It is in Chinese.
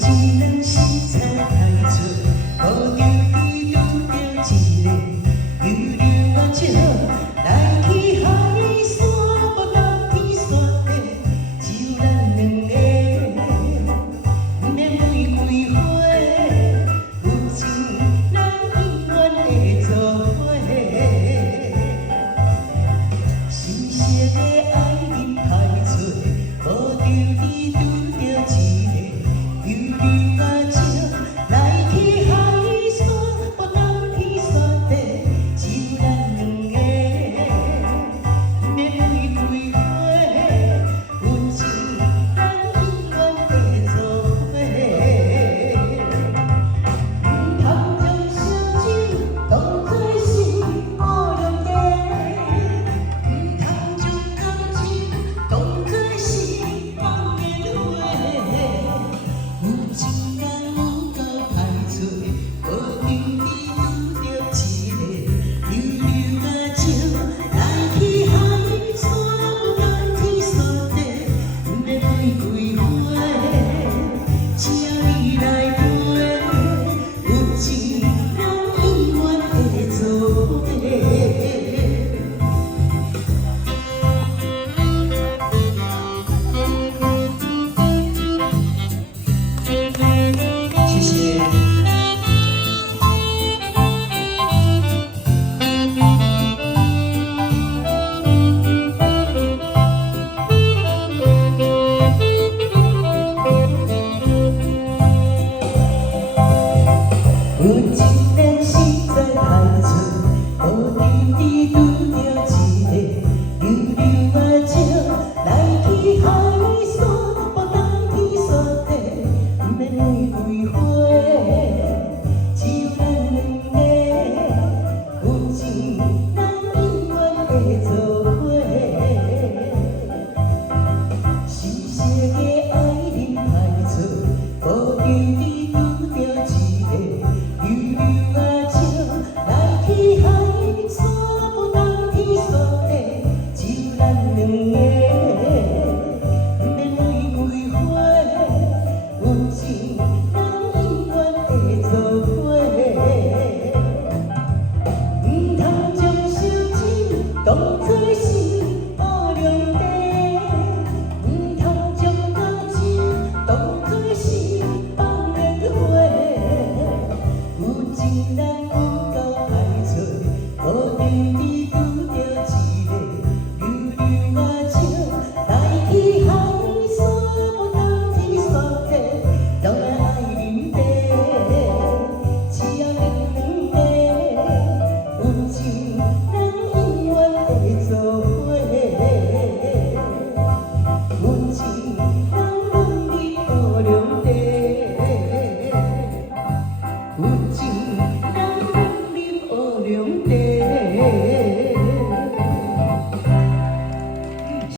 一人身材歹出，无着地拄着一个溜溜啊笑，来去海山，无当天山地，只有咱两个。免玫瑰花，有情人永远会做伙。心色的爱人歹找，无着你拄着一个溜溜啊笑，来去海山，无当天山地，只有咱两个。免玫瑰花，有情人永远会做伙。通将烧酒当作是乌龙茶，通将感情当作是梦魇花。有情人有够歹找，无着你拄着一个溜溜啊笑，来去海山，无当天山地，免玫瑰花，请你来陪。有情人永远会做伙。谢谢。有情人实在歹找，无着你拄着一个溜溜啊笑，来去海山，无当天山地，免玫瑰花，只有咱两个。有情人永远会做伙。心色的